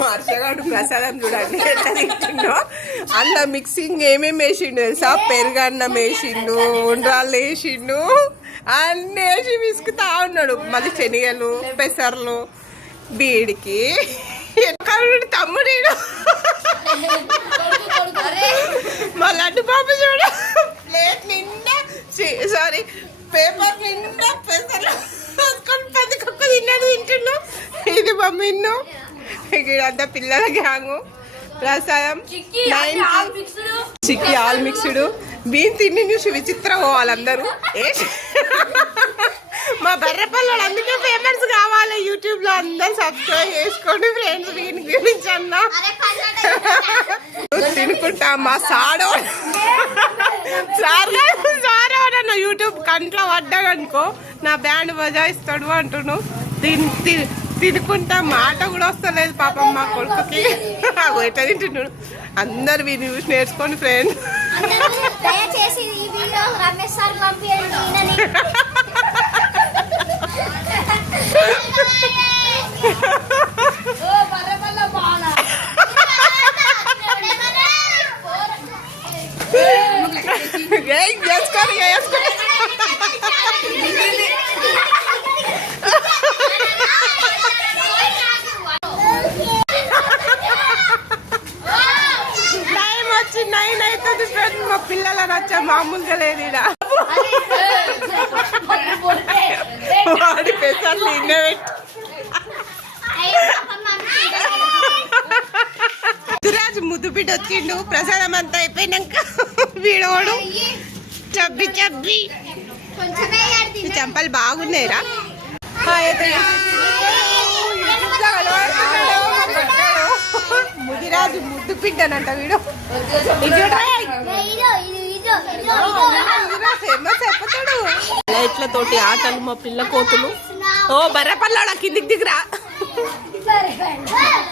హర్షగాడు ప్రసాదం చూడండి ఎట్లా తింటుండో. అందులో మిక్సింగ్ ఏమేమి వేసిండు తెలుసా? పెరుగన్నం వేసిండు, ఉండ్రాళ్ళు వేసిండు, అన్నీ వేసి విసుకుతా ఉన్నాడు. మళ్ళీ శనగలు, పెసర్లు, బీడికి తమ్ముడు మా లడ్డు బాబు చూడు ప్లేట్ నిండా సారీ పేపర్ నిండా పెసర్లు పది కుక్క తిన్నాడు తింటుండు. ఇది మమ్మీను ఇక్కడంతా పిల్లల గ్యాంగు. ప్రసాదం చిక్కీ ఆల్ మిక్స్డ్ బీన్ తిండి చూసి విచిత్రం వాళ్ళందరూ. మా బర్రెపల్లి అందుకే ఫేమస్ కావాలి యూట్యూబ్ లో. అందరు సబ్స్క్రైబ్ చేసుకోండి ఫ్రెండ్స్. వీని గురించి అన్నా తినుకుంటా మా సాడో సారో యూట్యూబ్ కంట్లో పడ్డాడనుకో నా బ్యాండ్ బజాయిస్తాడు అంటున్నాను. తినుకుంటా మాట కూడా వస్తలేదు పాపం మా కొడుకుకి. ఎట్లా తింటున్నాడు. అందరు వీడిని చూసి నేర్చుకోండి ఫ్రెండ్స్. మా పిల్లల నచ్చ మామూలుగా లేదు ఇడ. వాడి పెసర్లు ముద్దురాజు ముద్దు బిడ్డ వచ్చిండు. ప్రసాదం అంతా అయిపోయినాక వీడోడు చబ్బి చబ్బి చెంపలు బాగున్నాయిరా. ముదిరాజు ముద్దు బిడ్డనంట వీడు. ఫేమస్ అయిపోతాడు. లైట్లతోటి ఆటలు మా పిల్ల కోతులు. ఓ బర్రెపల్లోడా కిందికి దిగురా.